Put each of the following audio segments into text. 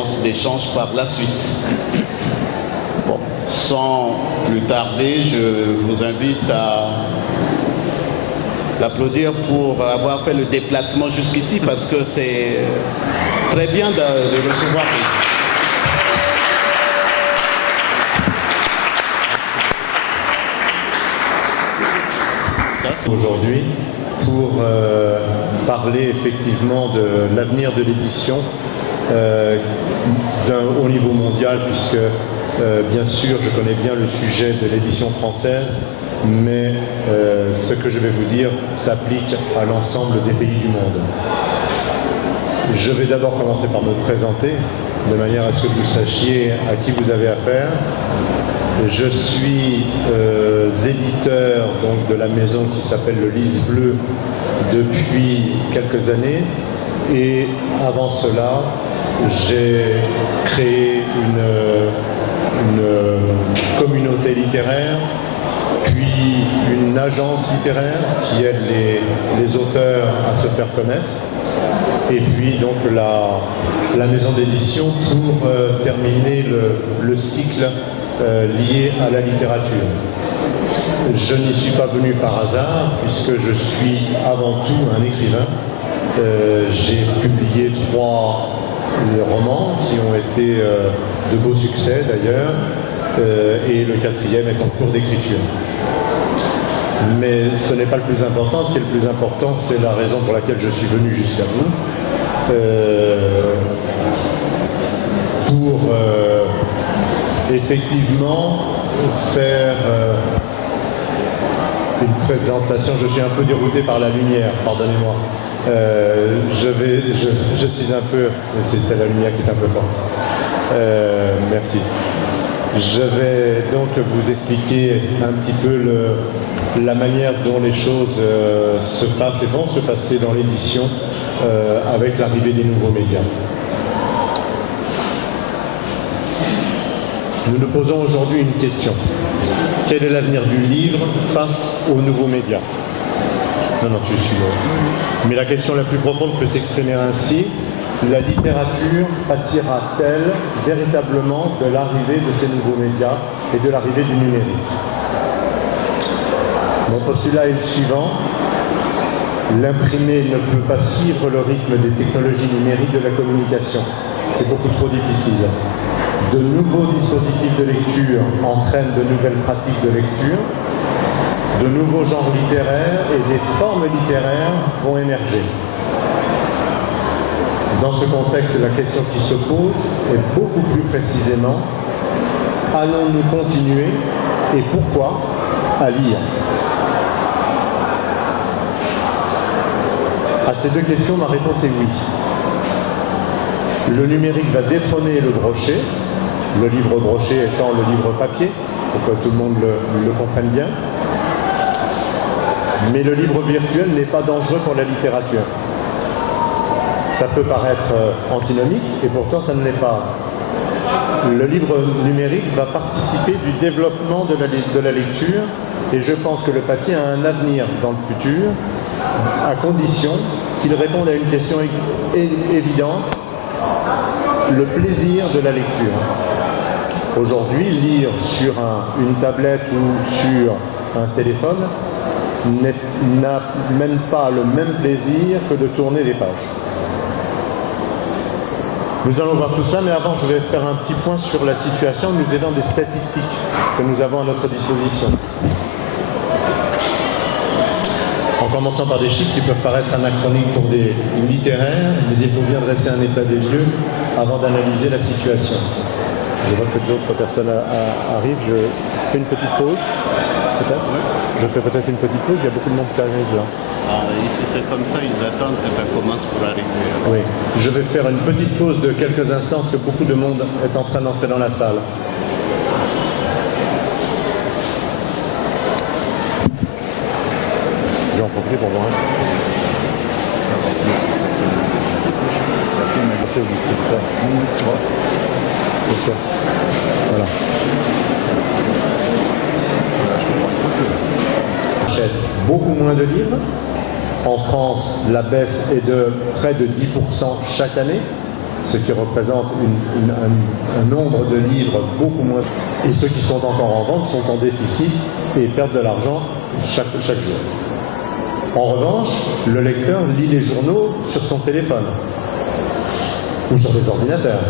séance d'échange par la suite. Bon, sans plus tarder, je vous invite à l'applaudir pour avoir fait le déplacement jusqu'ici, parce que c'est très bien de recevoir. Aujourd'hui pour parler effectivement de l'avenir de l'édition au niveau mondial, puisque bien sûr je connais bien le sujet de l'édition française, mais ce que je vais vous dire s'applique à l'ensemble des pays du monde. Je vais d'abord commencer par me présenter, de manière à ce que vous sachiez à qui vous avez affaire. Je suis éditeur donc, de la maison qui s'appelle le Lys Bleu depuis quelques années, et avant cela j'ai créé une communauté littéraire, puis une agence littéraire qui aide les auteurs à se faire connaître, et puis donc la maison d'édition pour terminer le cycle lié à la littérature. Je n'y suis pas venu par hasard, puisque je suis avant tout un écrivain. J'ai publié 3 romans qui ont été de beaux succès d'ailleurs, et le 4e est en cours d'écriture. Mais ce n'est pas le plus important. Ce qui est le plus important, c'est la raison pour laquelle je suis venu jusqu'à vous. Pour effectivement faire une présentation. Je suis un peu dérouté par la lumière, pardonnez-moi. Je suis un peu... C'est la lumière qui est un peu forte. Merci. Je vais donc vous expliquer un petit peu la manière dont les choses se passent et vont se passer dans l'édition avec l'arrivée des nouveaux médias. Nous nous posons aujourd'hui une question. Quel est l'avenir du livre face aux nouveaux médias? Non, tu suis là. Mais la question la plus profonde peut s'exprimer ainsi. La littérature pâtira-t-elle véritablement de l'arrivée de ces nouveaux médias et de l'arrivée du numérique? Mon postulat est le suivant. L'imprimé ne peut pas suivre le rythme des technologies numériques de la communication. C'est beaucoup trop difficile. De nouveaux dispositifs de lecture entraînent de nouvelles pratiques de lecture. De nouveaux genres littéraires et des formes littéraires vont émerger. Dans ce contexte, la question qui se pose est beaucoup plus précisément: allons-nous continuer, et pourquoi, à lire? À ces 2 questions, ma réponse est oui. Le numérique va détrôner le brochet, le livre brochet étant le livre papier, pour que tout le monde le comprenne bien. Mais le livre virtuel n'est pas dangereux pour la littérature. Ça peut paraître antinomique, et pourtant ça ne l'est pas. Le livre numérique va participer du développement de la lecture, et je pense que le papier a un avenir dans le futur, à condition qu'il réponde à une question évidente: le plaisir de la lecture. Aujourd'hui, lire sur une tablette ou sur un téléphone n'a même pas le même plaisir que de tourner des pages. Nous allons voir tout ça, mais avant je vais faire un petit point sur la situation en nous aidant des statistiques que nous avons à notre disposition. En commençant par des chiffres qui peuvent paraître anachroniques pour des littéraires, mais il faut bien dresser un état des lieux avant d'analyser la situation. Je vois que d'autres personnes arrivent, je fais une petite pause, peut-être. Je fais peut-être une petite pause, il y a beaucoup de monde qui arrive là. Ici c'est comme ça, ils attendent que ça commence pour arriver. Oui, je vais faire une petite pause de quelques instants parce que beaucoup de monde est en train d'entrer dans la salle. J'ai en profité pour voir. C'est au distributeur. Voilà. J'achète beaucoup moins de livres. En France, la baisse est de près de 10% chaque année. ce qui représente un nombre de livres beaucoup moins. Et ceux qui sont encore en vente sont en déficit et perdent de l'argent chaque jour. En revanche, le lecteur lit les journaux sur son téléphone ou sur les ordinateurs.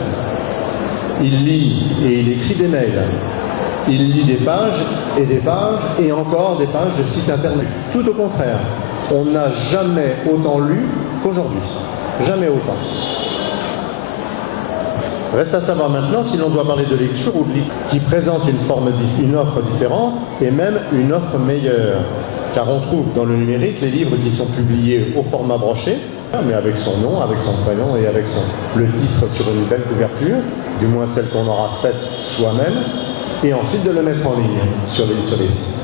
Il lit et il écrit des mails. Il lit des pages et encore des pages de sites internet. Tout au contraire, on n'a jamais autant lu qu'aujourd'hui. Jamais autant. Reste à savoir maintenant si l'on doit parler de lecture ou de lit qui présente une offre différente et même une offre meilleure. Car on trouve dans le numérique les livres qui sont publiés au format broché, mais avec son nom, avec son prénom et avec le titre sur une belle couverture, du moins celle qu'on aura faite soi-même, et ensuite de le mettre en ligne sur les sites.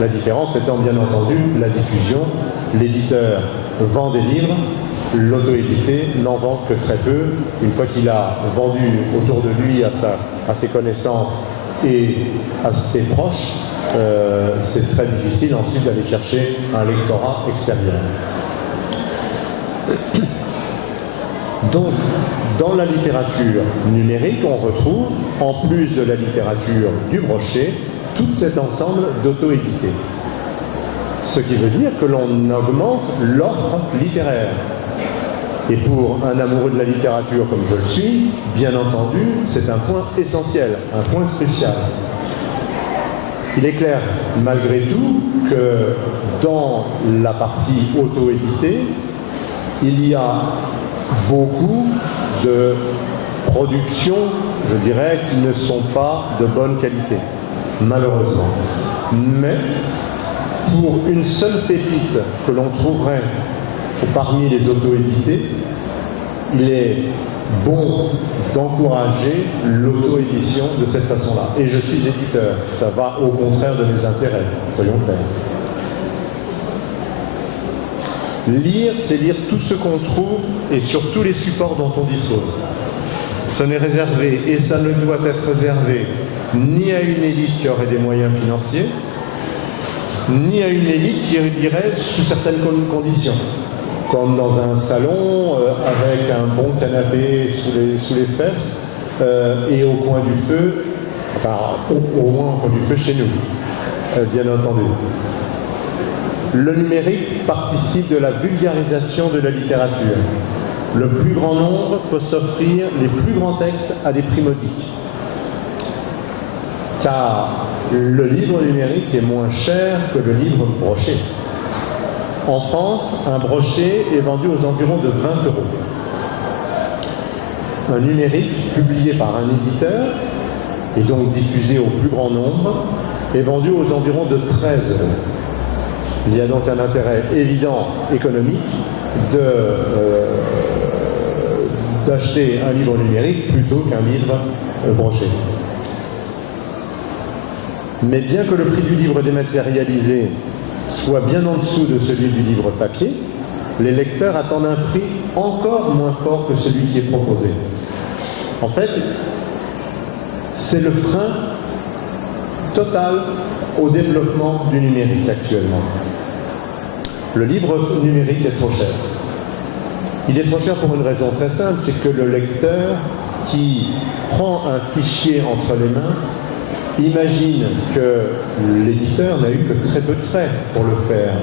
La différence étant bien entendu la diffusion. L'éditeur vend des livres, l'auto-édité n'en vend que très peu. Une fois qu'il a vendu autour de lui à ses connaissances et à ses proches, c'est très difficile ensuite d'aller chercher un lectorat extérieur. Donc, dans la littérature numérique, on retrouve, en plus de la littérature du brochet, tout cet ensemble d'auto-édité. Ce qui veut dire que l'on augmente l'offre littéraire. Et pour un amoureux de la littérature comme je le suis, bien entendu, c'est un point essentiel, un point crucial. Il est clair, malgré tout, que dans la partie auto-éditée, il y a beaucoup de productions, je dirais, qui ne sont pas de bonne qualité, malheureusement. Mais pour une seule pépite que l'on trouverait parmi les auto-édités, il est bon d'encourager l'auto-édition de cette façon-là. Et je suis éditeur, ça va au contraire de mes intérêts, soyons clairs. Lire, c'est lire tout ce qu'on trouve et sur tous les supports dont on dispose. Ce n'est réservé, et ça ne doit être réservé ni à une élite qui aurait des moyens financiers, ni à une élite qui lirait sous certaines conditions, comme dans un salon avec un bon canapé sous les fesses et au coin du feu, enfin au moins au coin du feu chez nous, bien entendu. Le numérique participe de la vulgarisation de la littérature. Le plus grand nombre peut s'offrir les plus grands textes à des prix modiques. Car le livre numérique est moins cher que le livre broché. En France, un brochet est vendu aux environs de 20 €. Un numérique publié par un éditeur et donc diffusé au plus grand nombre est vendu aux environs de 13 €. Il y a donc un intérêt évident économique d'acheter un livre numérique plutôt qu'un livre broché. Mais bien que le prix du livre dématérialisé soit bien en dessous de celui du livre papier, les lecteurs attendent un prix encore moins fort que celui qui est proposé. En fait, c'est le frein total au développement du numérique actuellement. Le livre numérique est trop cher. Il est trop cher pour une raison très simple, c'est que le lecteur qui prend un fichier entre les mains imagine que l'éditeur n'a eu que très peu de frais pour le faire,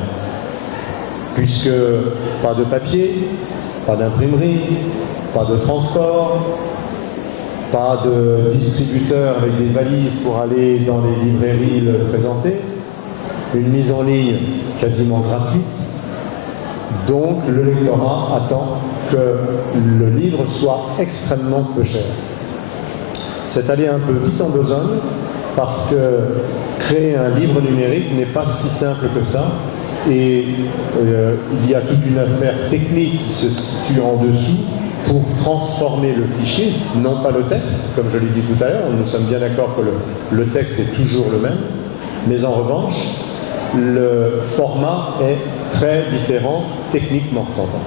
puisque pas de papier, pas d'imprimerie, pas de transport, pas de distributeur avec des valises pour aller dans les librairies le présenter, une mise en ligne quasiment gratuite. Donc le lectorat attend que le livre soit extrêmement peu cher. C'est aller un peu vite en besogne, parce que créer un livre numérique n'est pas si simple que ça, et il y a toute une affaire technique qui se situe en dessous pour transformer le fichier, non pas le texte, comme je l'ai dit tout à l'heure, nous sommes bien d'accord que le texte est toujours le même, mais en revanche, le format est très différent techniquement s'entend.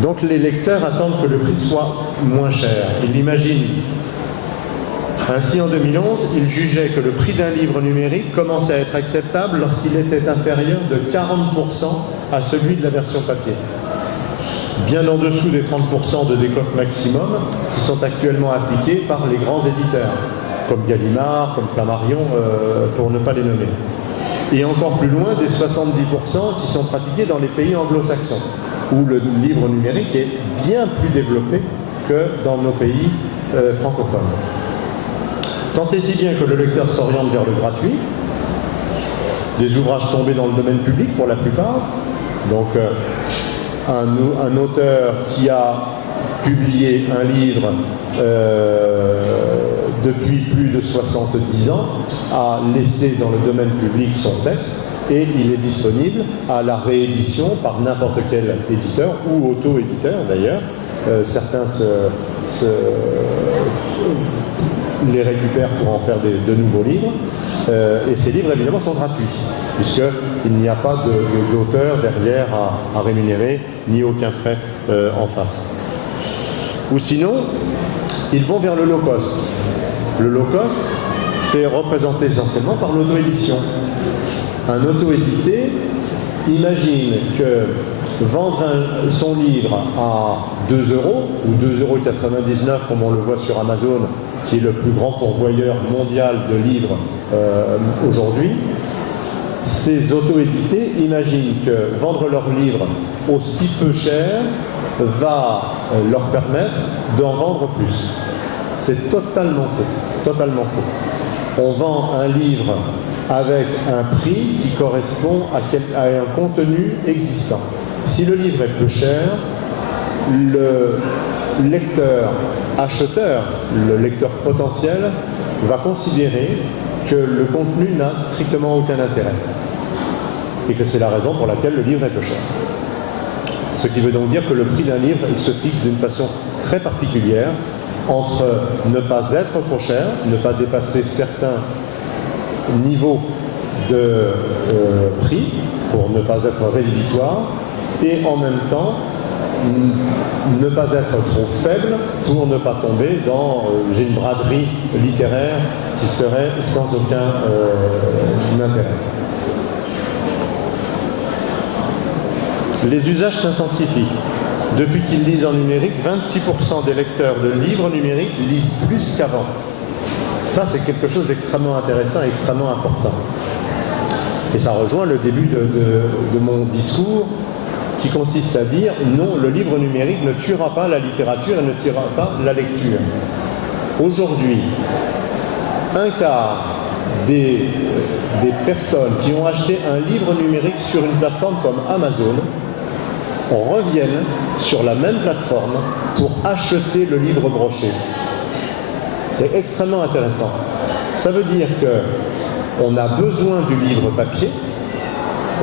Donc les lecteurs attendent que le prix soit moins cher. Ils l'imaginent. Ainsi, en 2011, ils jugeaient que le prix d'un livre numérique commençait à être acceptable lorsqu'il était inférieur de 40% à celui de la version papier. bien en dessous des 30% de décote maximum qui sont actuellement appliqués par les grands éditeurs, comme Gallimard, comme Flammarion, pour ne pas les nommer. Et encore plus loin des 70% qui sont pratiqués dans les pays anglo-saxons, où le livre numérique est bien plus développé que dans nos pays francophones. Tant et si bien que le lecteur s'oriente vers le gratuit, des ouvrages tombés dans le domaine public pour la plupart, donc un auteur qui a publié un livre depuis plus de 70 ans a laissé dans le domaine public son texte et il est disponible à la réédition par n'importe quel éditeur ou auto-éditeur d'ailleurs. Certains les récupèrent pour en faire de nouveaux livres et ces livres évidemment sont gratuits puisqu'il n'y a pas d'auteur derrière à rémunérer ni aucun frais en face. Ou sinon, ils vont vers le low cost. Le low cost, c'est représenté essentiellement par l'auto-édition. Un auto-édité imagine que vendre son livre à 2 € ou 2,99 € comme on le voit sur Amazon, qui est le plus grand pourvoyeur mondial de livres aujourd'hui, ces auto-édités imaginent que vendre leurs livres aussi peu cher va leur permettre d'en vendre plus. C'est totalement faux, totalement faux. On vend un livre avec un prix qui correspond à un contenu existant. Si le livre est peu cher, le lecteur acheteur, le lecteur potentiel, va considérer que le contenu n'a strictement aucun intérêt et que c'est la raison pour laquelle le livre est peu cher. Ce qui veut donc dire que le prix d'un livre, il se fixe d'une façon très particulière entre ne pas être trop cher, ne pas dépasser certains niveaux de prix pour ne pas être rédhibitoire et en même temps ne pas être trop faible pour ne pas tomber dans une braderie littéraire qui serait sans aucun intérêt. Les usages s'intensifient. Depuis qu'ils lisent en numérique, 26% des lecteurs de livres numériques lisent plus qu'avant. Ça, c'est quelque chose d'extrêmement intéressant et extrêmement important. Et ça rejoint le début de mon discours qui consiste à dire non, le livre numérique ne tuera pas la littérature et ne tuera pas la lecture. Aujourd'hui, un quart des personnes qui ont acheté un livre numérique sur une plateforme comme Amazon reviennent sur la même plateforme pour acheter le livre broché. C'est extrêmement intéressant. Ça veut dire qu'on a besoin du livre papier,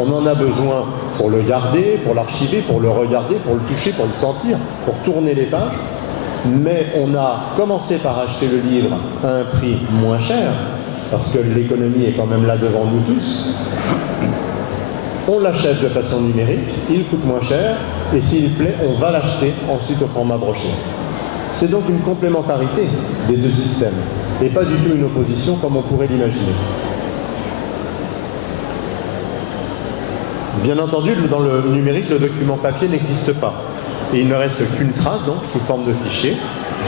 on en a besoin pour le garder, pour l'archiver, pour le regarder, pour le toucher, pour le sentir, pour tourner les pages, mais on a commencé par acheter le livre à un prix moins cher, parce que l'économie est quand même là devant nous tous. On l'achète de façon numérique, il coûte moins cher, et s'il plaît, on va l'acheter ensuite au format broché. C'est donc une complémentarité des deux systèmes, et pas du tout une opposition comme on pourrait l'imaginer. Bien entendu, dans le numérique, le document papier n'existe pas. Et il ne reste qu'une trace, donc, sous forme de fichier,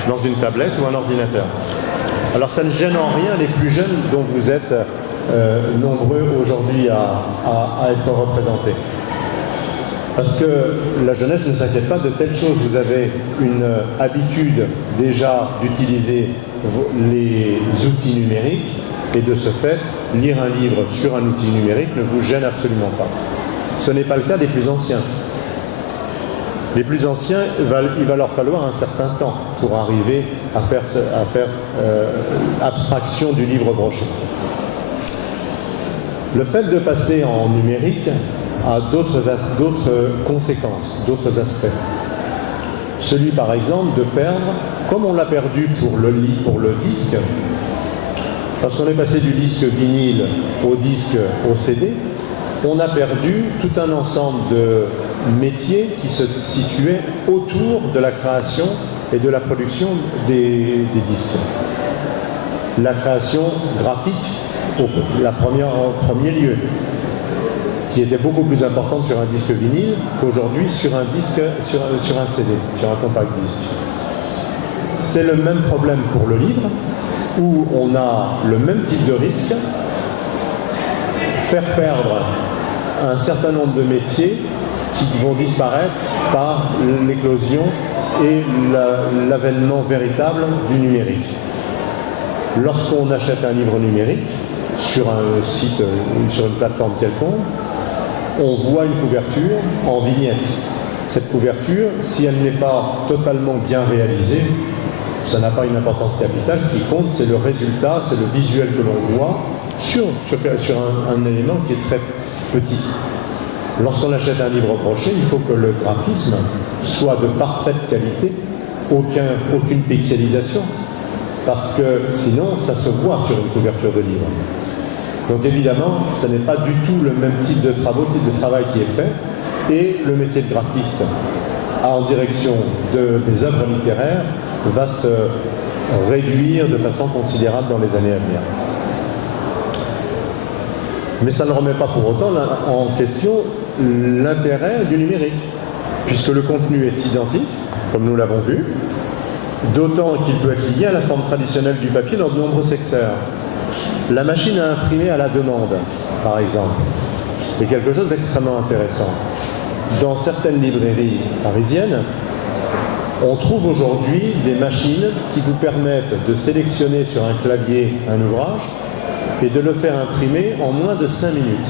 dans une tablette ou un ordinateur. Alors ça ne gêne en rien les plus jeunes dont vous êtes nombreux aujourd'hui à être représentés. Parce que la jeunesse ne s'inquiète pas de telles choses. Vous avez une habitude déjà d'utiliser les outils numériques et de ce fait, lire un livre sur un outil numérique ne vous gêne absolument pas. Ce n'est pas le cas des plus anciens. Les plus anciens, il va leur falloir un certain temps pour arriver à faire abstraction du livre broché. Le fait de passer en numérique a d'autres conséquences, d'autres aspects. Celui, par exemple, de perdre, comme on l'a perdu pour le disque, parce qu'on est passé du disque vinyle au disque au CD, on a perdu tout un ensemble de métiers qui se situaient autour de la création et de la production des disques. La création graphique en premier lieu, qui était beaucoup plus importante sur un disque vinyle qu'aujourd'hui sur un disque, sur un CD, sur un compact disque. C'est le même problème pour le livre, où on a le même type de risque, faire perdre un certain nombre de métiers qui vont disparaître par l'éclosion et l'avènement véritable du numérique. Lorsqu'on achète un livre numérique sur un site ou sur une plateforme quelconque, on voit une couverture en vignette. Cette couverture, si elle n'est pas totalement bien réalisée, ça n'a pas une importance capitale. Ce qui compte, c'est le résultat, c'est le visuel que l'on voit sur un élément qui est très petit. Lorsqu'on achète un livre broché, il faut que le graphisme soit de parfaite qualité, aucune pixelisation, parce que sinon, ça se voit sur une couverture de livre. Donc évidemment, ce n'est pas du tout le même type de travail qui est fait, et le métier de graphiste en direction des œuvres littéraires va se réduire de façon considérable dans les années à venir. Mais ça ne remet pas pour autant en question l'intérêt du numérique, puisque le contenu est identique, comme nous l'avons vu, d'autant qu'il peut être lié à la forme traditionnelle du papier dans de nombreux secteurs. La machine à imprimer à la demande, par exemple, est quelque chose d'extrêmement intéressant. Dans certaines librairies parisiennes, on trouve aujourd'hui des machines qui vous permettent de sélectionner sur un clavier un ouvrage et de le faire imprimer en moins de 5 minutes.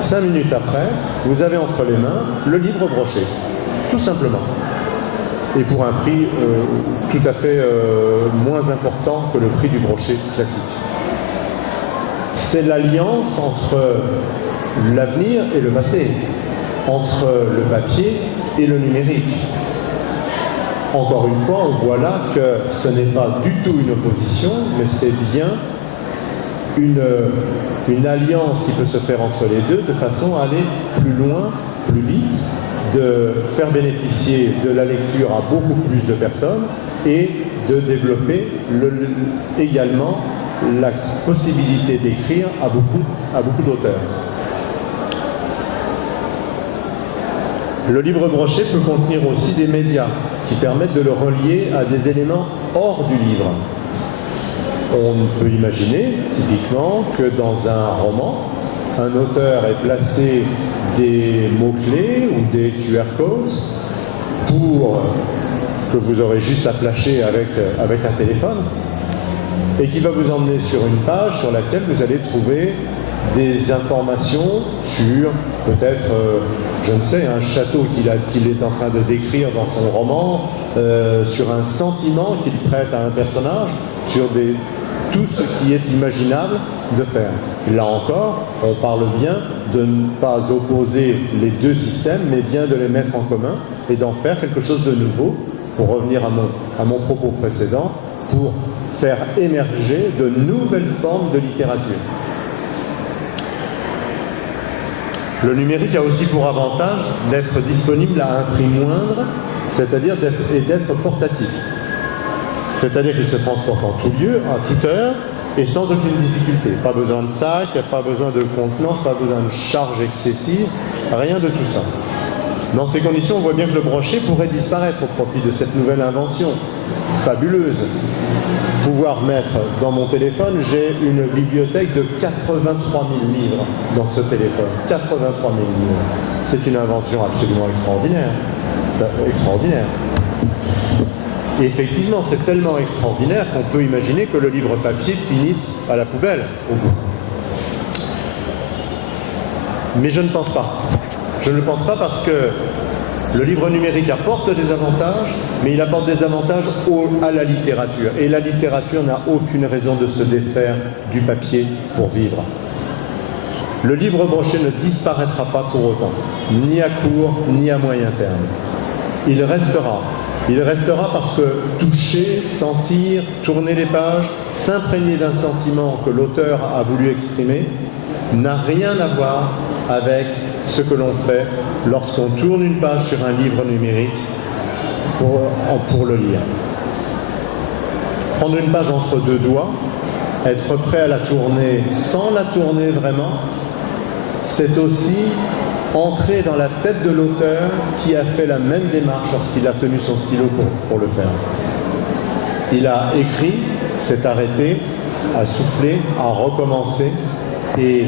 5 minutes après, vous avez entre les mains le livre broché, tout simplement. Et pour un prix tout à fait moins important que le prix du brochet classique. C'est l'alliance entre l'avenir et le passé, entre le papier et le numérique. Encore une fois, on voit là que ce n'est pas du tout une opposition, mais c'est bien une alliance qui peut se faire entre les deux de façon à aller plus loin, plus vite, de faire bénéficier de la lecture à beaucoup plus de personnes et de développer également la possibilité d'écrire à beaucoup d'auteurs. Le livre broché peut contenir aussi des médias qui permettent de le relier à des éléments hors du livre. On peut imaginer, typiquement, que dans un roman, un auteur ait placé des mots-clés ou des QR codes que vous aurez juste à flasher avec un téléphone et qui va vous emmener sur une page sur laquelle vous allez trouver des informations sur peut-être, je ne sais, un château qu'il est en train de décrire dans son roman, sur un sentiment qu'il prête à un personnage, sur tout ce qui est imaginable de faire. Et là encore, on parle bien de ne pas opposer les deux systèmes, mais bien de les mettre en commun et d'en faire quelque chose de nouveau, pour revenir à mon propos précédent, pour faire émerger de nouvelles formes de littérature. Le numérique a aussi pour avantage d'être disponible à un prix moindre, c'est-à-dire d'être portatif. C'est-à-dire qu'il se transporte en tout lieu, à toute heure, et sans aucune difficulté. Pas besoin de sac, pas besoin de contenance, pas besoin de charge excessive, rien de tout ça. Dans ces conditions, on voit bien que le brochet pourrait disparaître au profit de cette nouvelle invention fabuleuse. Pouvoir mettre dans mon téléphone, j'ai une bibliothèque de 83 000 livres dans ce téléphone. 83 000 livres. C'est une invention absolument extraordinaire. C'est extraordinaire. Et effectivement, c'est tellement extraordinaire qu'on peut imaginer que le livre papier finisse à la poubelle au bout. Mais je ne pense pas. Je ne le pense pas parce que le livre numérique apporte des avantages, mais il apporte des avantages à la littérature. Et la littérature n'a aucune raison de se défaire du papier pour vivre. Le livre broché ne disparaîtra pas pour autant, ni à court, ni à moyen terme. Il restera. Il restera parce que toucher, sentir, tourner les pages, s'imprégner d'un sentiment que l'auteur a voulu exprimer, n'a rien à voir avec ce que l'on fait lorsqu'on tourne une page sur un livre numérique pour le lire. Prendre une page entre deux doigts, être prêt à la tourner sans la tourner vraiment, c'est aussi entrer dans la tête de l'auteur qui a fait la même démarche lorsqu'il a tenu son stylo pour le faire. Il a écrit, s'est arrêté, a soufflé, a recommencé, et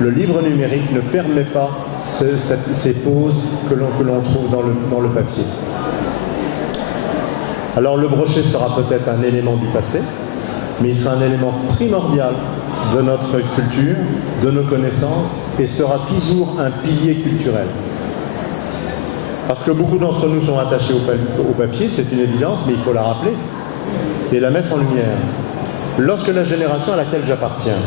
le livre numérique ne permet pas ces pauses que l'on trouve dans le papier. Alors le brochet sera peut-être un élément du passé, mais il sera un élément primordial de notre culture, de nos connaissances, et sera toujours un pilier culturel. Parce que beaucoup d'entre nous sont attachés au papier, c'est une évidence, mais il faut la rappeler et la mettre en lumière. Lorsque la génération à laquelle j'appartiens,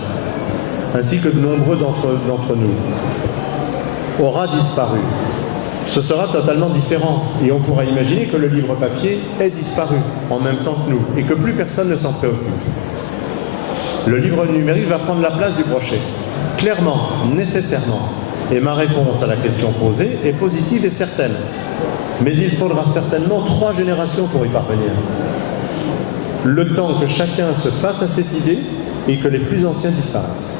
ainsi que de nombreux d'entre nous, aura disparu, ce sera totalement différent. Et on pourra imaginer que le livre papier ait disparu en même temps que nous, et que plus personne ne s'en préoccupe. Le livre numérique va prendre la place du brochet, clairement, nécessairement. Et ma réponse à la question posée est positive et certaine. Mais il faudra certainement 3 générations pour y parvenir. Le temps que chacun se fasse à cette idée et que les plus anciens disparaissent.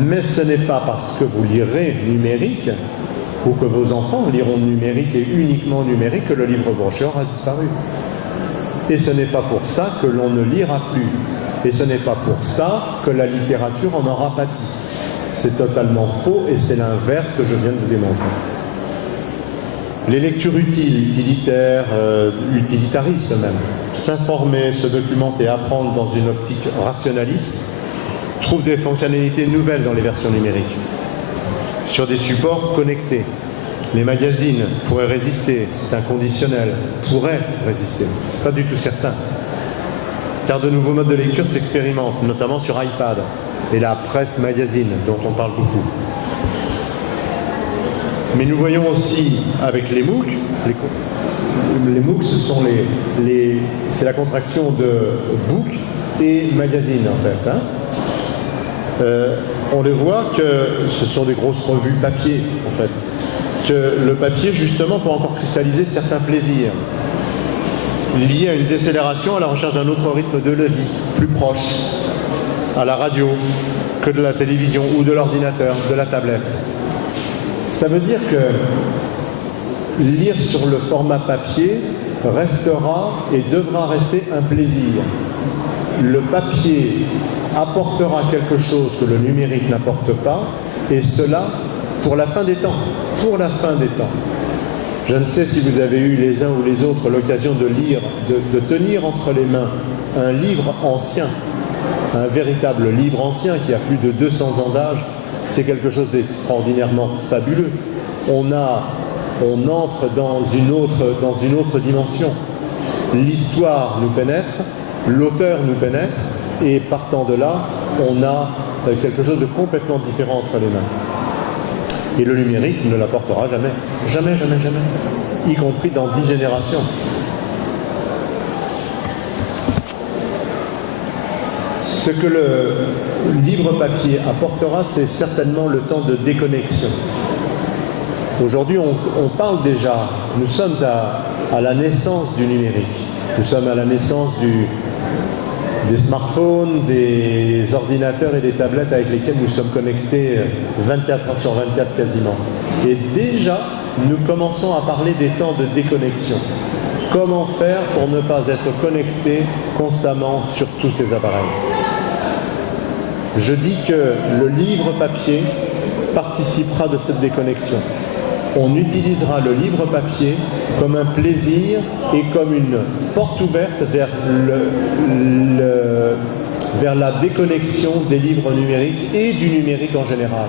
Mais ce n'est pas parce que vous lirez numérique ou que vos enfants liront numérique et uniquement numérique que le livre brochet aura disparu. Et ce n'est pas pour ça que l'on ne lira plus. Et ce n'est pas pour ça que la littérature en aura pâti. C'est totalement faux et c'est l'inverse que je viens de vous démontrer. Les lectures utiles, utilitaires, utilitaristes même, s'informer, se documenter, apprendre dans une optique rationaliste, trouvent des fonctionnalités nouvelles dans les versions numériques, sur des supports connectés. Les magazines pourraient résister, c'est inconditionnel, pourraient résister, c'est pas du tout certain. Car de nouveaux modes de lecture s'expérimentent, notamment sur iPad et la presse magazine dont on parle beaucoup. Mais nous voyons aussi avec les MOOC, les MOOC c'est la contraction de book et magazine en fait. On les voit que ce sont des grosses revues papier en fait. Que le papier justement peut encore cristalliser certains plaisirs liés à une décélération à la recherche d'un autre rythme de la vie, plus proche à la radio que de la télévision ou de l'ordinateur, de la tablette. Ça veut dire que lire sur le format papier restera et devra rester un plaisir. Le papier apportera quelque chose que le numérique n'apporte pas, et cela pour la fin des temps. Pour la fin des temps. Je ne sais si vous avez eu les uns ou les autres l'occasion de lire, de tenir entre les mains un livre ancien, un véritable livre ancien qui a plus de 200 ans d'âge. C'est quelque chose d'extraordinairement fabuleux. On entre dans une autre dimension. L'histoire nous pénètre, l'auteur nous pénètre, et partant de là, on a quelque chose de complètement différent entre les mains. Et le numérique ne l'apportera jamais. Jamais, jamais, jamais. Y compris dans 10 générations. Ce que le livre papier apportera, c'est certainement le temps de déconnexion. Aujourd'hui, on parle déjà, nous sommes à la naissance du numérique. Nous sommes à la naissance des smartphones, des ordinateurs et des tablettes avec lesquels nous sommes connectés 24 heures sur 24 quasiment. Et déjà, nous commençons à parler des temps de déconnexion. Comment faire pour ne pas être connecté constamment sur tous ces appareils? Je dis que le livre papier participera de cette déconnexion. On utilisera le livre papier comme un plaisir et comme une porte ouverte vers vers la déconnexion des livres numériques et du numérique en général.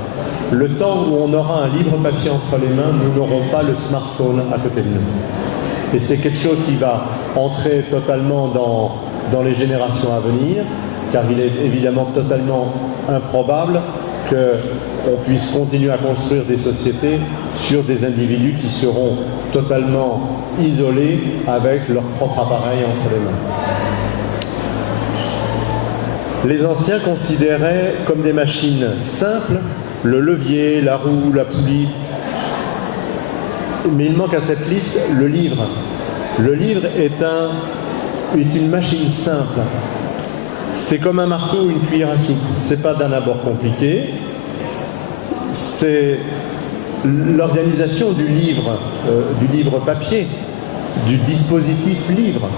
Le temps où on aura un livre papier entre les mains, nous n'aurons pas le smartphone à côté de nous. Et c'est quelque chose qui va entrer totalement dans les générations à venir, car il est évidemment totalement improbable qu'on puisse continuer à construire des sociétés sur des individus qui seront totalement isolés avec leur propre appareil entre les mains. Les anciens considéraient comme des machines simples le levier, la roue, la poulie. Mais il manque à cette liste le livre. Le livre est une machine simple. C'est comme un marteau ou une cuillère à soupe. C'est pas d'un abord compliqué. c'est l'organisation du livre papier, du dispositif livre,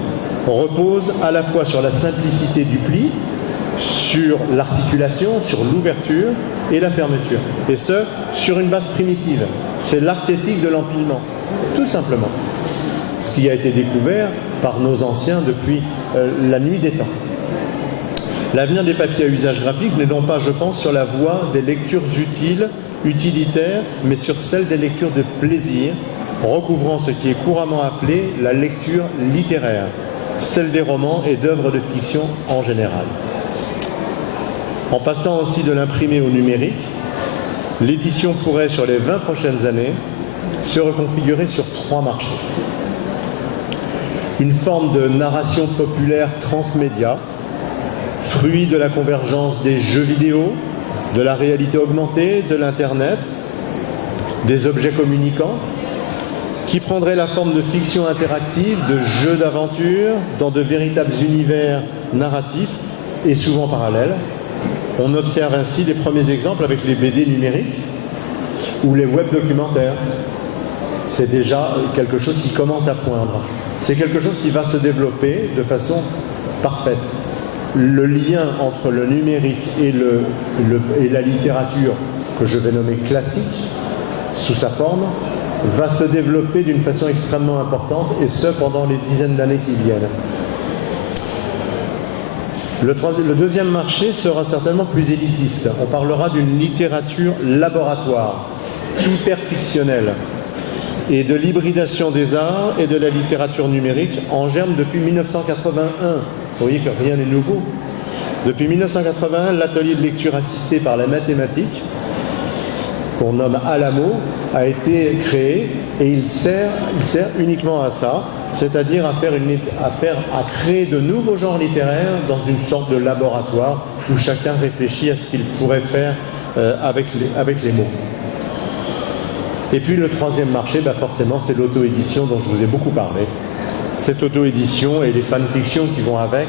repose à la fois sur la simplicité du pli, sur l'articulation, sur l'ouverture et la fermeture. Et ce, sur une base primitive. C'est l'archétype de l'empilement, tout simplement. Ce qui a été découvert par nos anciens depuis la nuit des temps. L'avenir des papiers à usage graphique n'est donc pas, je pense, sur la voie des lectures utilitaires, mais sur celle des lectures de plaisir, recouvrant ce qui est couramment appelé la lecture littéraire, celle des romans et d'œuvres de fiction en général. En passant aussi de l'imprimé au numérique, l'édition pourrait, sur les 20 prochaines années, se reconfigurer sur 3 marchés. Une forme de narration populaire transmédia, fruit de la convergence des jeux vidéo, de la réalité augmentée, de l'Internet, des objets communicants, qui prendrait la forme de fiction interactive, de jeux d'aventure, dans de véritables univers narratifs et souvent parallèles. On observe ainsi les premiers exemples avec les BD numériques ou les web documentaires. C'est déjà quelque chose qui commence à poindre. C'est quelque chose qui va se développer de façon parfaite. Le lien entre le numérique et la littérature, que je vais nommer classique, sous sa forme, va se développer d'une façon extrêmement importante, et ce, pendant les dizaines d'années qui viennent. Le deuxième marché sera certainement plus élitiste. On parlera d'une littérature laboratoire, hyper fictionnelle, et de l'hybridation des arts et de la littérature numérique en germe depuis 1981. Vous voyez que rien n'est nouveau. Depuis 1981, l'atelier de lecture assisté par la mathématique, qu'on nomme Alamo, a été créé, et il sert uniquement à ça, c'est-à-dire à créer de nouveaux genres littéraires dans une sorte de laboratoire où chacun réfléchit à ce qu'il pourrait faire avec les mots. Et puis le troisième marché, forcément, c'est l'auto-édition dont je vous ai beaucoup parlé. Cette auto-édition et les fanfictions qui vont avec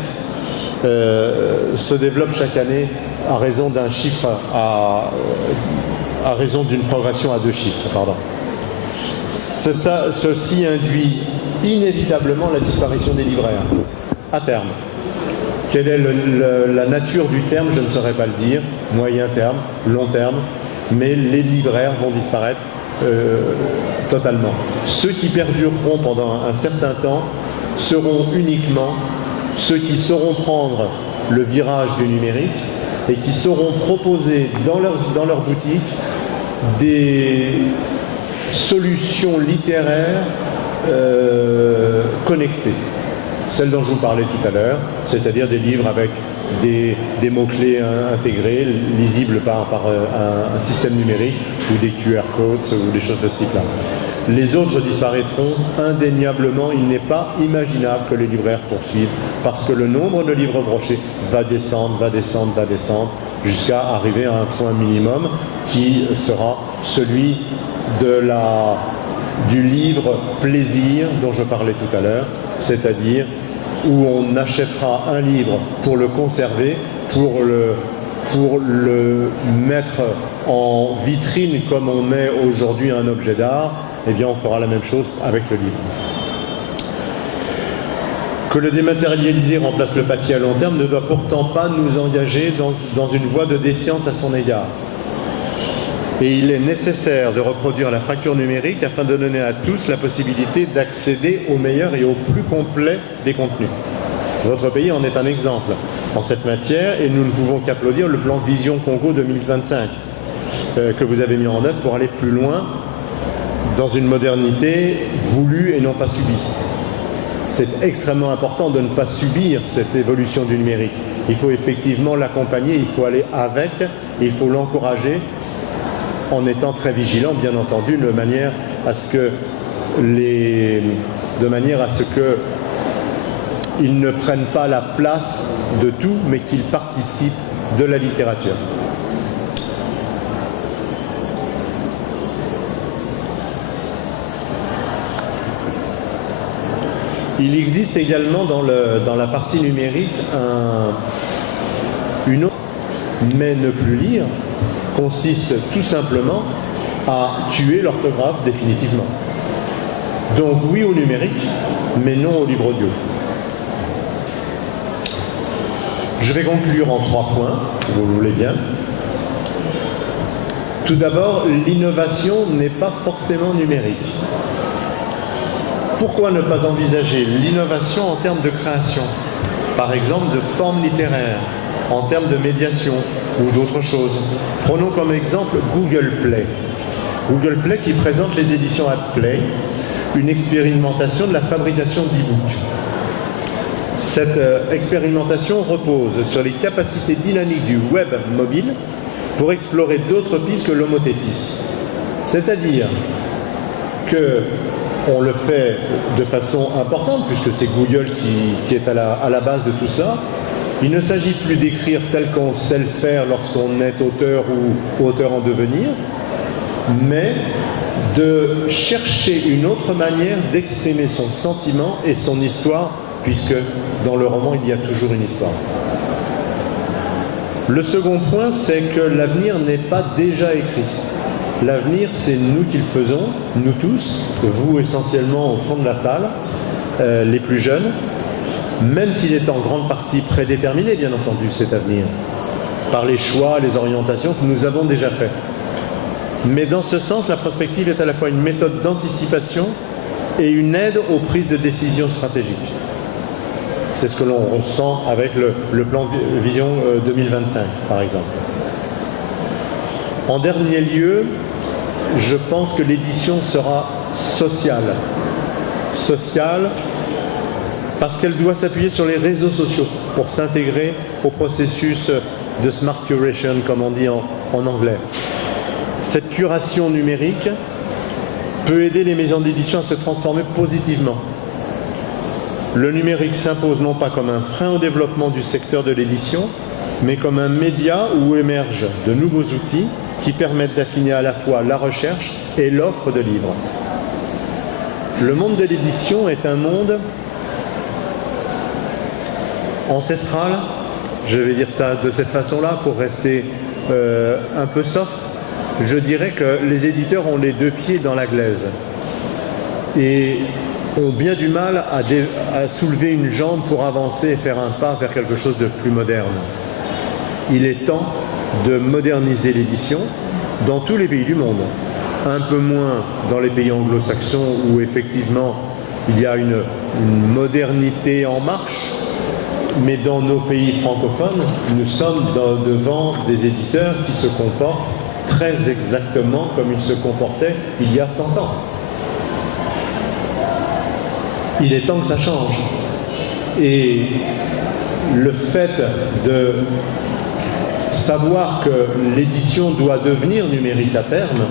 se développent chaque année à raison d'un chiffre, à raison d'une progression à 2 chiffres. Ceci induit inévitablement la disparition des libraires, à terme. Quelle est la nature du terme, je ne saurais pas le dire, moyen terme, long terme, mais les libraires vont disparaître totalement. Ceux qui perdureront pendant un certain temps seront uniquement ceux qui sauront prendre le virage du numérique et qui sauront proposer dans leur boutique des solutions littéraires connectées. Celles dont je vous parlais tout à l'heure, c'est-à-dire des livres avec des mots-clés intégrés, lisibles par un système numérique, ou des QR codes, ou des choses de ce type-là. Les autres disparaîtront indéniablement. Il n'est pas imaginable que les libraires poursuivent, parce que le nombre de livres brochés va descendre, jusqu'à arriver à un point minimum qui sera celui du livre plaisir dont je parlais tout à l'heure, c'est-à-dire où on achètera un livre pour le conserver, pour le mettre en vitrine comme on met aujourd'hui un objet d'art. Eh bien, on fera la même chose avec le livre. Que le dématérialisé remplace le papier à long terme ne doit pourtant pas nous engager dans une voie de défiance à son égard. Et il est nécessaire de reproduire la fracture numérique afin de donner à tous la possibilité d'accéder au meilleur et au plus complet des contenus. Votre pays en est un exemple en cette matière, et nous ne pouvons qu'applaudir le plan Vision Congo 2025 que vous avez mis en œuvre pour aller plus loin dans une modernité voulue et non pas subie. C'est extrêmement important de ne pas subir cette évolution du numérique. Il faut effectivement l'accompagner, il faut aller avec, il faut l'encourager, en étant très vigilant, bien entendu, de manière à ce que ils ne prennent pas la place de tout, mais qu'ils participent de la littérature. Il existe également dans la partie numérique une autre, mais ne plus lire, consiste tout simplement à tuer l'orthographe définitivement. Donc oui au numérique, mais non au livre audio. Je vais conclure en 3 points, si vous le voulez bien. Tout d'abord, l'innovation n'est pas forcément numérique. Pourquoi ne pas envisager l'innovation en termes de création, par exemple de formes littéraires, en termes de médiation ou d'autres choses? Prenons comme exemple Google Play. Google Play qui présente les éditions AdPlay, une expérimentation de la fabrication d'e-books. Cette expérimentation repose sur les capacités dynamiques du web mobile pour explorer d'autres pistes que l'homothétie. C'est-à-dire qu'on le fait de façon importante, puisque c'est Google qui est à la base de tout ça. Il ne s'agit plus d'écrire tel qu'on sait le faire lorsqu'on est auteur ou auteur en devenir, mais de chercher une autre manière d'exprimer son sentiment et son histoire, puisque dans le roman, il y a toujours une histoire. Le second point, c'est que l'avenir n'est pas déjà écrit. L'avenir, c'est nous qui le faisons, nous tous, vous essentiellement au fond de la salle, les plus jeunes, même s'il est en grande partie prédéterminé, bien entendu, cet avenir, par les choix, les orientations que nous avons déjà faits. Mais dans ce sens, la prospective est à la fois une méthode d'anticipation et une aide aux prises de décision stratégiques. C'est ce que l'on ressent avec le plan Vision 2025, par exemple. En dernier lieu, je pense que l'édition sera sociale. Sociale parce qu'elle doit s'appuyer sur les réseaux sociaux pour s'intégrer au processus de smart curation, comme on dit en anglais. Cette curation numérique peut aider les maisons d'édition à se transformer positivement. Le numérique s'impose non pas comme un frein au développement du secteur de l'édition, mais comme un média où émergent de nouveaux outils qui permettent d'affiner à la fois la recherche et l'offre de livres. Le monde de l'édition est un monde ancestral, je vais dire ça de cette façon-là pour rester un peu soft. Je dirais que les éditeurs ont les 2 pieds dans la glaise et ont bien du mal à soulever une jambe pour avancer et faire un pas vers quelque chose de plus moderne. Il est temps de moderniser l'édition dans tous les pays du monde. Un peu moins dans les pays anglo-saxons où effectivement il y a une modernité en marche, mais dans nos pays francophones, nous sommes devant des éditeurs qui se comportent très exactement comme ils se comportaient il y a 100 ans. Il est temps que ça change. Et le fait de savoir que l'édition doit devenir numérique à terme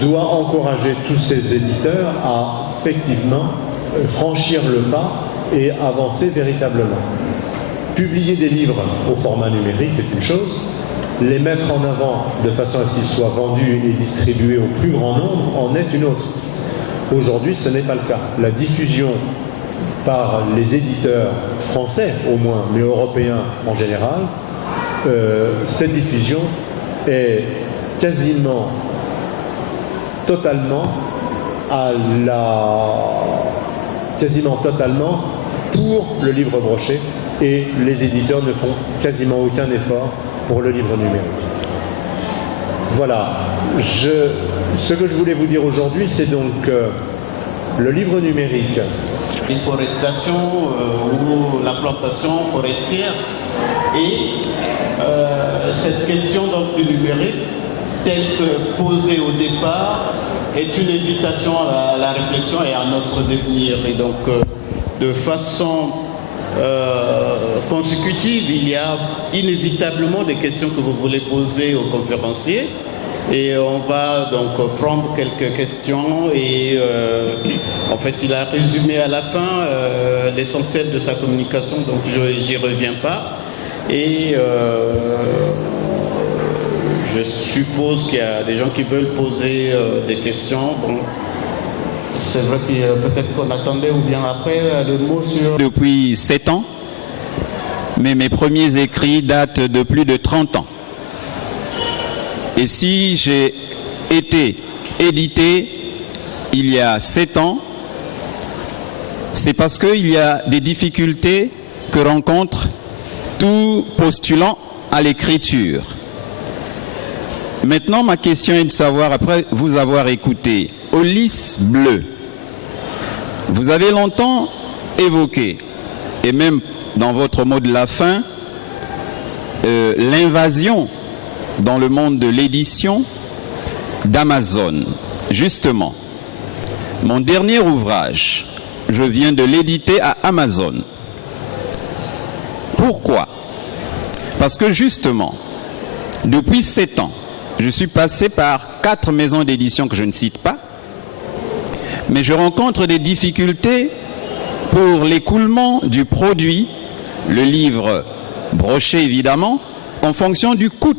doit encourager tous ces éditeurs à effectivement franchir le pas et avancer véritablement. Publier des livres au format numérique est une chose, les mettre en avant de façon à ce qu'ils soient vendus et distribués au plus grand nombre en est une autre. Aujourd'hui, ce n'est pas le cas. La diffusion par les éditeurs français au moins, mais européens en général, cette diffusion est quasiment totalement pour le livre broché et les éditeurs ne font quasiment aucun effort pour le livre numérique. Voilà. Ce que je voulais vous dire aujourd'hui, c'est donc le livre numérique. Déforestation ou la plantation forestière et cette question donc, du numérique, telle que posée au départ, est une invitation à la réflexion et à notre devenir. Et donc, de façon consécutive, il y a inévitablement des questions que vous voulez poser aux conférenciers. Et on va donc prendre quelques questions et en fait il a résumé à la fin l'essentiel de sa communication, donc j'y reviens pas. Et je suppose qu'il y a des gens qui veulent poser des questions. Bon, c'est vrai que peut-être qu'on attendait ou bien après le mot sur... Depuis 7 ans, mais mes premiers écrits datent de plus de 30 ans. Et si j'ai été édité il y a 7 ans, c'est parce qu'il y a des difficultés que rencontre tout postulant à l'écriture. Maintenant, ma question est de savoir, après vous avoir écouté, au lys bleu, vous avez longtemps évoqué, et même dans votre mot de la fin, l'invasion dans le monde de l'édition d'Amazon. Justement, mon dernier ouvrage, je viens de l'éditer à Amazon. Pourquoi? Parce que justement, depuis 7 ans, je suis passé par 4 maisons d'édition que je ne cite pas, mais je rencontre des difficultés pour l'écoulement du produit, le livre broché évidemment, en fonction du coût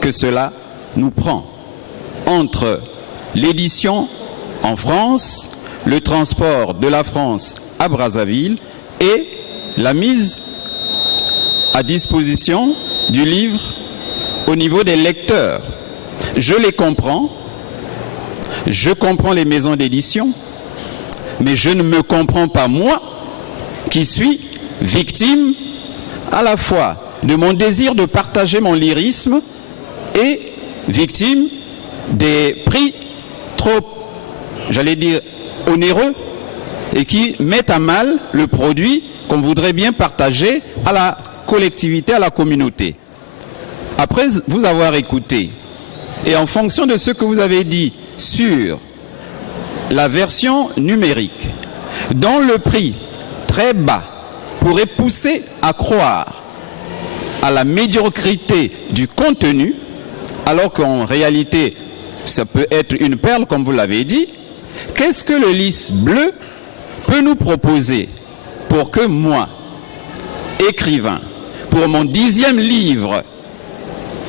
que cela nous prend. Entre l'édition en France, le transport de la France à Brazzaville et la mise à disposition du livre au niveau des lecteurs. Je les comprends, je comprends les maisons d'édition, mais je ne me comprends pas moi qui suis victime à la fois de mon désir de partager mon lyrisme et victime des prix trop, j'allais dire, onéreux et qui mettent à mal le produit qu'on voudrait bien partager à la collectivité, à la communauté. Après vous avoir écouté et en fonction de ce que vous avez dit sur la version numérique, dont le prix très bas pourrait pousser à croire à la médiocrité du contenu, alors qu'en réalité, ça peut être une perle, comme vous l'avez dit, qu'est-ce que le lys bleu peut nous proposer pour que moi, écrivain, pour mon 10e livre,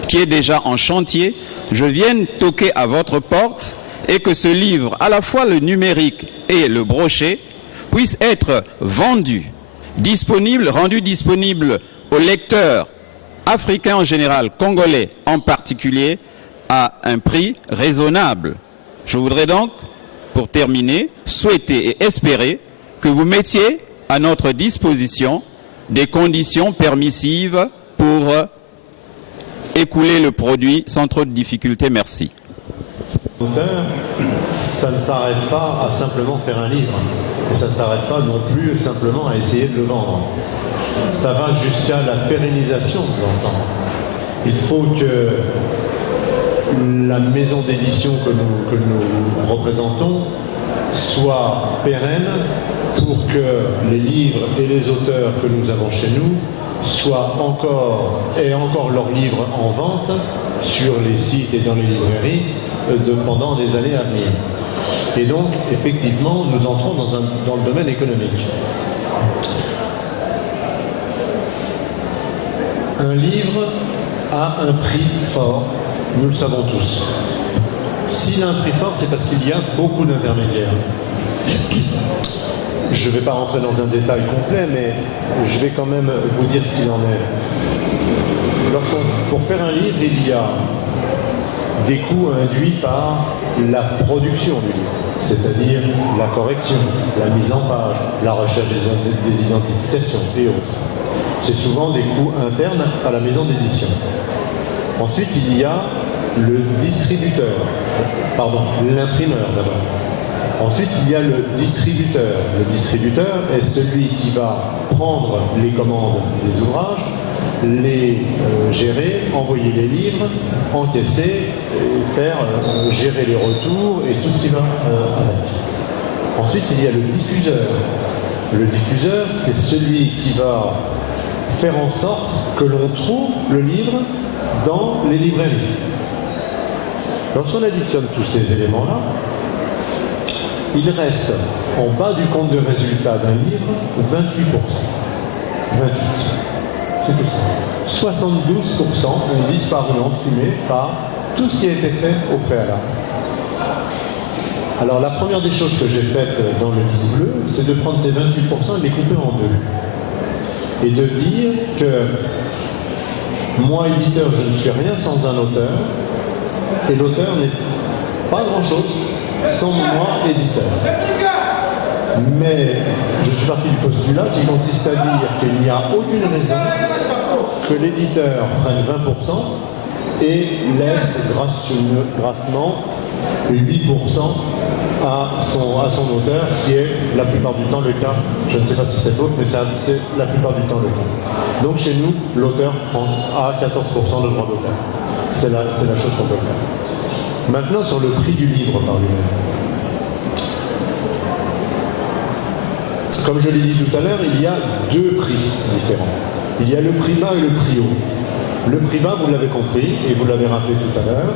qui est déjà en chantier, je vienne toquer à votre porte et que ce livre, à la fois le numérique et le broché, puisse être vendu, disponible, rendu disponible aux lecteurs africains en général, congolais en particulier, à un prix raisonnable. Je voudrais donc, pour terminer, souhaiter et espérer que vous mettiez à notre disposition des conditions permissives pour écouler le produit sans trop de difficultés. Merci. Ça ne s'arrête pas à simplement faire un livre. Et ça ne s'arrête pas non plus simplement à essayer de le vendre. Ça va jusqu'à la pérennisation de l'ensemble. Il faut que la maison d'édition que nous représentons soit pérenne pour que les livres et les auteurs que nous avons chez nous soient aient encore leurs livres en vente sur les sites et dans les librairies pendant des années à venir. Et donc, effectivement, nous entrons dans le domaine économique. Un livre a un prix fort, nous le savons tous. S'il a un prix fort, c'est parce qu'il y a beaucoup d'intermédiaires. Je ne vais pas rentrer dans un détail complet, mais je vais quand même vous dire ce qu'il en est. Pour faire un livre, il y a des coûts induits par la production du livre, c'est-à-dire la correction, la mise en page, la recherche des identifications et autres. C'est souvent des coûts internes à la maison d'édition. Ensuite, il y a le distributeur, l'imprimeur d'abord. Ensuite, il y a le distributeur. Le distributeur est celui qui va prendre les commandes des ouvrages, les gérer, envoyer les livres, encaisser, faire gérer les retours et tout ce qui va avec. Ensuite, il y a le diffuseur. Le diffuseur, c'est celui qui va faire en sorte que l'on trouve le livre dans les librairies. Lorsqu'on additionne tous ces éléments-là, il reste en bas du compte de résultat d'un livre 28%. 28%. C'est tout ça. 72% ont disparu en fumée par tout ce qui a été fait au préalable. Alors la première des choses que j'ai faites dans le lys bleu, c'est de prendre ces 28% et de les couper en deux. Et de dire que moi, éditeur, je ne suis rien sans un auteur, Et l'auteur n'est pas grand-chose sans moi, éditeur. Mais je suis parti du postulat qui consiste à dire qu'il n'y a aucune raison que l'éditeur prenne 20% et laisse grassement 8% à son auteur, ce qui est la plupart du temps le cas. Je ne sais pas si c'est l'autre, mais c'est la plupart du temps le cas. Donc chez nous, l'auteur prend à 14% de droit d'auteur. C'est la chose qu'on peut faire. Maintenant, sur le prix du livre par lui-même. Comme je l'ai dit tout à l'heure, il y a deux prix différents. Il y a le prix bas et le prix haut. Le prix bas, vous l'avez compris, et vous l'avez rappelé tout à l'heure,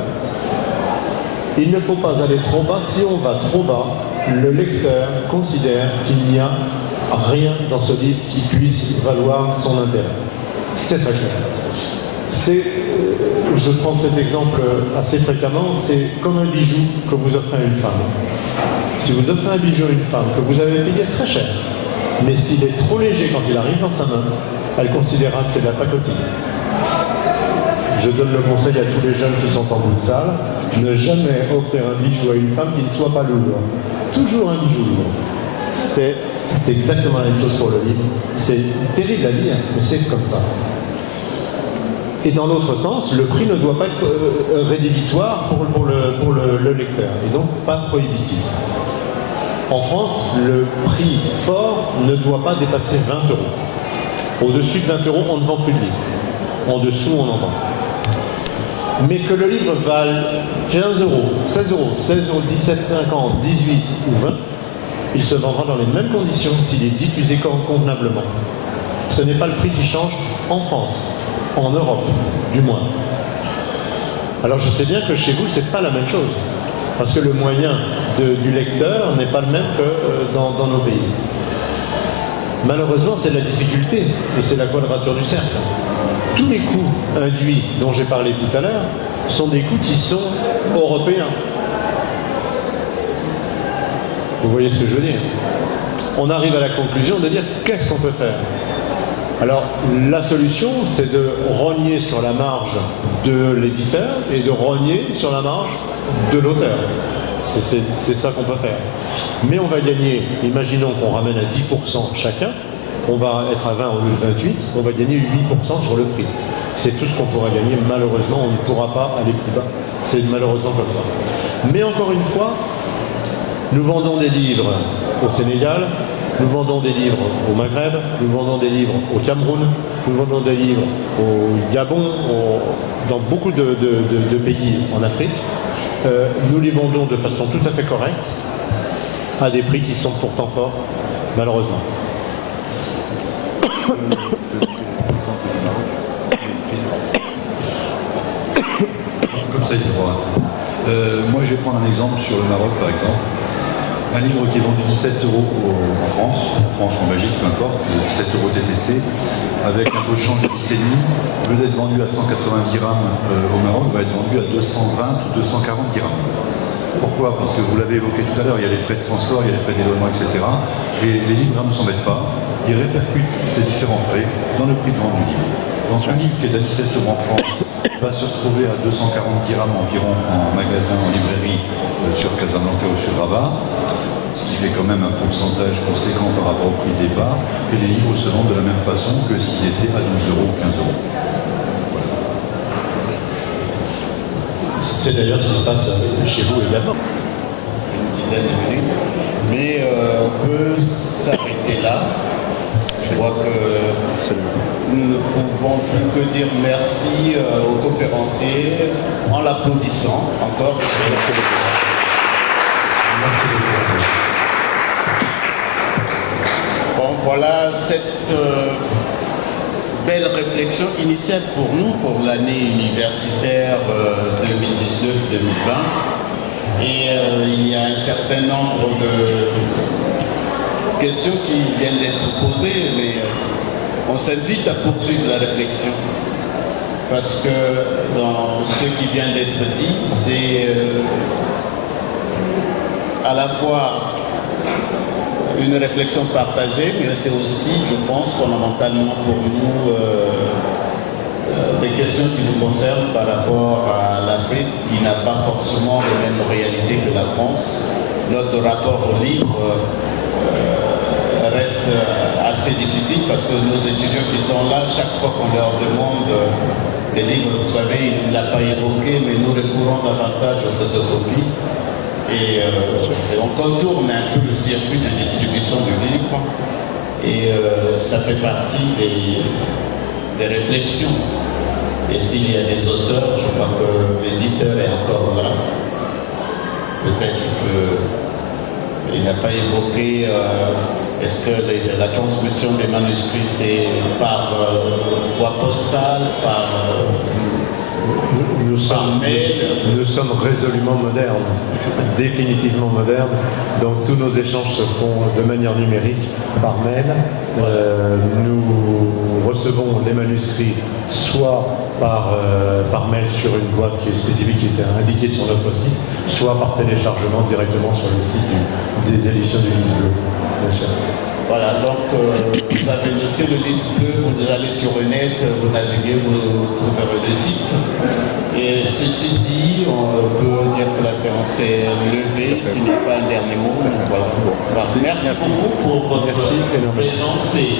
il ne faut pas aller trop bas. Si on va trop bas, le lecteur considère qu'il n'y a rien dans ce livre qui puisse valoir son intérêt. C'est très clair. Je prends cet exemple assez fréquemment, c'est comme un bijou que vous offrez à une femme. Si vous offrez un bijou à une femme que vous avez payé très cher, mais s'il est trop léger quand il arrive dans sa main, elle considérera que c'est de la pacotille. Je donne le conseil à tous les jeunes qui sont en bout de salle, ne jamais offrir un bijou à une femme qui ne soit pas lourd. Toujours un bijou lourd. C'est exactement la même chose pour le livre. C'est terrible à dire, mais c'est comme ça. Et dans l'autre sens, le prix ne doit pas être rédhibitoire pour le lecteur, et donc pas prohibitif. En France, le prix fort ne doit pas dépasser 20 €. Au-dessus de 20 €, on ne vend plus de livres. En dessous, on en vend. Mais que le livre vale 15 €, 16 €, 16 €, 17,50 €, 18 ou 20, il se vendra dans les mêmes conditions s'il est diffusé convenablement. Ce n'est pas le prix qui change en France, en Europe, du moins. Alors je sais bien que chez vous, c'est pas la même chose, parce que le moyen du lecteur n'est pas le même que dans nos pays. Malheureusement, c'est la difficulté, et c'est la quadrature du cercle. Tous les coûts induits dont j'ai parlé tout à l'heure sont des coûts qui sont européens. Vous voyez ce que je veux dire? On arrive à la conclusion de dire qu'est-ce qu'on peut faire? Alors, la solution, c'est de rogner sur la marge de l'éditeur et de rogner sur la marge de l'auteur. C'est ça qu'on peut faire. Mais on va gagner, imaginons qu'on ramène à 10% chacun, on va être à 20 au lieu de 28, on va gagner 8% sur le prix. C'est tout ce qu'on pourra gagner. Malheureusement, on ne pourra pas aller plus bas. C'est malheureusement comme ça. Mais encore une fois, nous vendons des livres au Sénégal, nous vendons des livres au Maghreb, nous vendons des livres au Cameroun, nous vendons des livres au Gabon, dans beaucoup de pays en Afrique. Nous les vendons de façon tout à fait correcte, à des prix qui sont pourtant forts, malheureusement. Comme ça, il y aura. Moi, je vais prendre un exemple sur le Maroc, par exemple. Un livre qui est vendu 17 € en France ou en Belgique, peu importe, 17 € TTC, avec un taux de change de 10,5, au lieu d'être vendu à 190 dirhams au Maroc, va être vendu à 220 ou 240 dirhams. Pourquoi? Parce que vous l'avez évoqué tout à l'heure, il y a les frais de transport, il y a les frais d'éloignement, etc. Et les libraires ne s'embêtent pas, ils répercutent ces différents frais dans le prix de vente du livre. Donc un livre qui est à 17 € en France va se retrouver à 240 dirhams environ en magasin, en librairie sur Casablanca ou sur Rabat, ce qui fait quand même un pourcentage conséquent par rapport au prix de départ, et les livres se vendent de la même façon que s'ils étaient à 12 € ou 15 €. C'est d'ailleurs ce qui se passe chez vous également. Une dizaine de minutes, mais on peut s'arrêter là. Je crois que nous ne pouvons plus que dire merci aux conférenciers en l'applaudissant encore. Merci beaucoup. Bon, voilà cette belle réflexion initiale pour nous, pour l'année universitaire 2019-2020. Et il y a un certain nombre de questions qui viennent d'être posées, mais on s'invite à poursuivre la réflexion. Parce que dans ce qui vient d'être dit, c'est à la fois une réflexion partagée, mais c'est aussi, je pense, fondamentalement pour nous, des questions qui nous concernent par rapport à l'Afrique qui n'a n'a pas forcément les mêmes réalités que la France. Notre rapport au livre reste assez difficile parce que nos étudiants qui sont là, chaque fois qu'on leur demande des livres, vous savez, il ne l'a pas évoqué, mais nous recourons davantage aux photocopies et on contourne un peu le circuit de distribution du livre et ça fait partie des réflexions. Et s'il y a des auteurs, je crois que l'éditeur est encore là. Peut-être qu'il n'a pas évoqué est-ce que la transmission des manuscrits c'est par voie postale, par mail. Nous sommes résolument modernes, définitivement modernes. Donc tous nos échanges se font de manière numérique, par mail. Nous recevons les manuscrits soit par mail sur une boîte qui est spécifique, qui est indiquée sur notre site, soit par téléchargement directement sur le site des éditions du Lys Bleu. Bien sûr. Voilà, donc vous avez noté le Lys Bleu, vous allez sur le net, vous naviguez, vous trouverez le site. Et ceci dit, on peut dire que la séance est levée, s'il n'y a pas un dernier mot. Voilà. Merci beaucoup pour votre présence et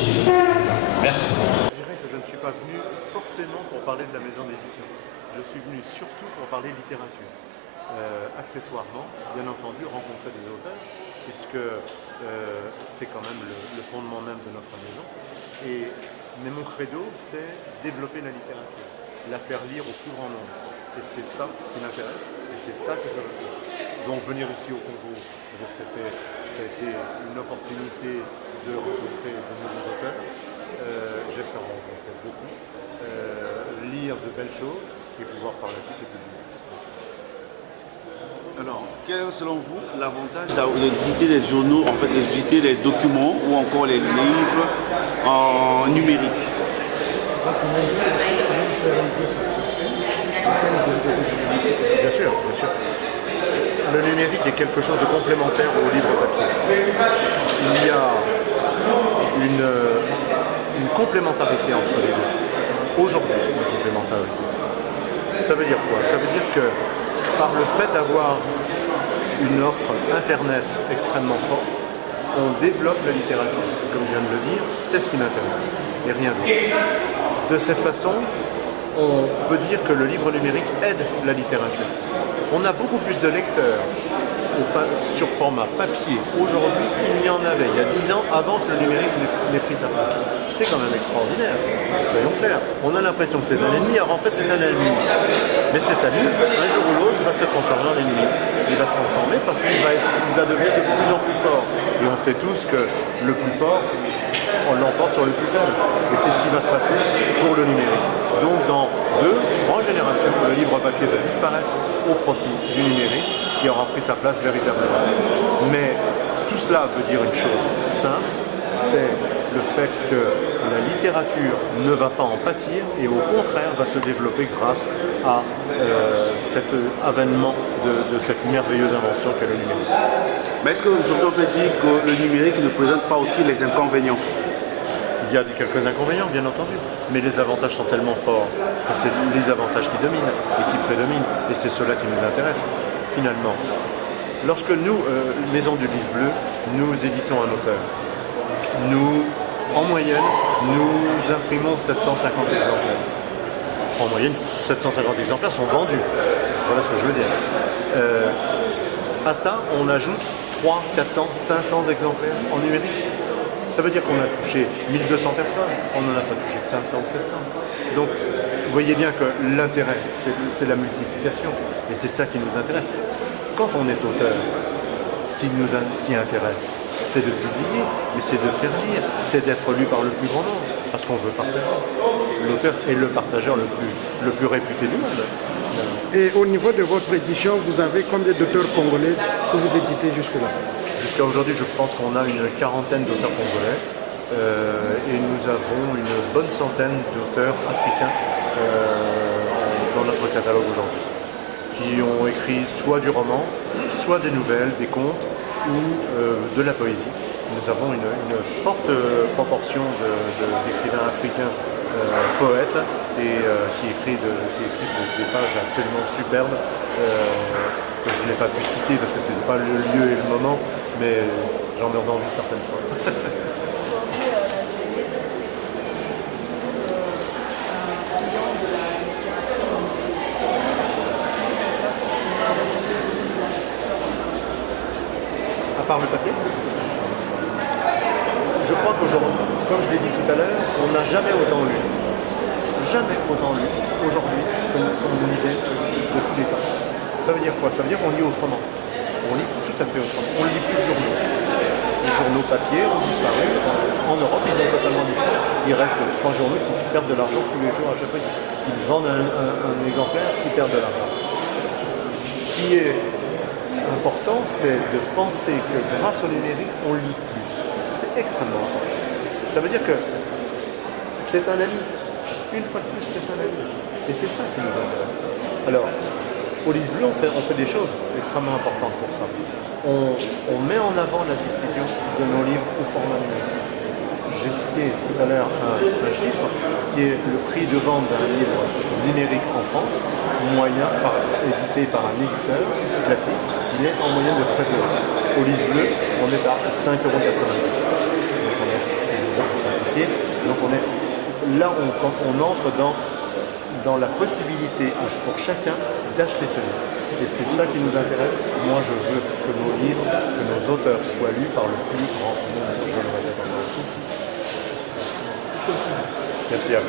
merci. Je dirais que je ne suis pas venu forcément pour parler de la maison d'édition. Je suis venu surtout pour parler littérature. Accessoirement, bien entendu, rencontrer des auteurs, puisque c'est quand même le fondement même de notre maison. Mais mon credo, c'est développer la littérature, la faire lire au plus grand nombre. Et c'est ça qui m'intéresse, et c'est ça que je veux faire. Donc venir ici au Congo, ça a été une opportunité de rencontrer de nouveaux auteurs. J'espère en rencontrer beaucoup, lire de belles choses, et pouvoir par la suite les publier. Alors, quel est selon vous l'avantage d'éditer les journaux, en fait, d'éditer les documents ou encore les livres en numérique? Bien sûr, bien sûr. Le numérique est quelque chose de complémentaire au livre papier. Il y a une complémentarité entre les deux. Aujourd'hui, une complémentarité. Ça veut dire quoi? Ça veut dire que par le fait d'avoir une offre Internet extrêmement forte, on développe la littérature. Comme je viens de le dire, c'est ce qui m'intéresse, et rien d'autre. De cette façon, on peut dire que le livre numérique aide la littérature. On a beaucoup plus de lecteurs sur format papier aujourd'hui qu'il n'y en avait il y a 10 ans avant que le numérique n'ait pris sa place. C'est quand même extraordinaire, soyons clairs. On a l'impression que c'est un ennemi, alors en fait c'est un ennemi. Mais cet ami, un jour ou l'autre, va se transformer en ennemi. Il va se transformer parce qu'il va devenir de plus en plus fort. Et on sait tous que le plus fort, on l'emporte sur le plus faible. Et c'est ce qui va se passer pour le numérique. Donc dans 2-3 générations, le livre papier va disparaître au profit du numérique qui aura pris sa place véritablement. Mais tout cela veut dire une chose simple, c'est le fait que la littérature ne va pas en pâtir et au contraire va se développer grâce à cet avènement de cette merveilleuse invention qu'est le numérique. Mais est-ce qu'aujourd'hui on peut dire que le numérique ne présente pas aussi les inconvénients? Il y a quelques inconvénients, bien entendu, mais les avantages sont tellement forts que c'est les avantages qui dominent et qui prédominent, et c'est cela qui nous intéresse, finalement. Lorsque nous, Maison du Lys Bleu, nous éditons un auteur, nous, en moyenne, nous imprimons 750 exemplaires. En moyenne, 750 exemplaires sont vendus. Voilà ce que je veux dire. À ça, on ajoute 300, 400, 500 exemplaires en numérique. Ça veut dire qu'on a touché 1200 personnes, on n'en a pas touché que 500 ou 700. Donc, vous voyez bien que l'intérêt, c'est la multiplication. Et c'est ça qui nous intéresse. Quand on est auteur, ce qui intéresse, c'est de publier, mais c'est de faire lire, c'est d'être lu par le plus grand nombre, parce qu'on veut partager. L'auteur est le partageur le plus réputé du monde. Et au niveau de votre édition, vous avez combien d'auteurs congolais que vous éditez jusque-là? Jusqu'à aujourd'hui, je pense qu'on a une quarantaine d'auteurs congolais et nous avons une bonne centaine d'auteurs africains dans notre catalogue aujourd'hui, qui ont écrit soit du roman, soit des nouvelles, des contes ou de la poésie. Nous avons une forte proportion d'écrivains africains poète et qui écrit des pages absolument superbes que je n'ai pas pu citer parce que ce n'est pas le lieu et le moment, mais j'en ai entendu certaines fois. À part le papier, je crois qu'aujourd'hui, comme je l'ai dit tout à l'heure, on n'a jamais autant lu aujourd'hui que son idée de tous les temps. Ça veut dire quoi? Ça veut dire qu'on lit autrement. On lit tout à fait autrement. On ne lit plus de journaux. Les journaux papier ont disparu. En Europe, ils ont totalement disparu. Il reste 3 journaux qui perdent de l'argent tous les jours à chaque fois qu'ils vendent un exemplaire qui perdent de l'argent. Ce qui est important, c'est de penser que grâce au numérique, on lit plus. C'est extrêmement important. Ça veut dire que c'est un ami. Une fois de plus, c'est un ami. Et c'est ça qui nous intéresse. Alors, au Lys Bleu, on fait des choses extrêmement importantes pour ça. On met en avant la diffusion de nos livres au format numérique. J'ai cité tout à l'heure un chiffre qui est le prix de vente d'un livre numérique en France, moyen, édité par un éditeur classique, il est en moyenne de 13 €. Au Lys Bleu, on est à 5,90 €. Donc on est simplifié. Donc on est là, on entre dans la possibilité pour chacun d'acheter ce livre. Et c'est ça qui nous intéresse. Moi, je veux que nos livres, que nos auteurs soient lus par le plus grand nombre. Je le répète encore. Merci à vous.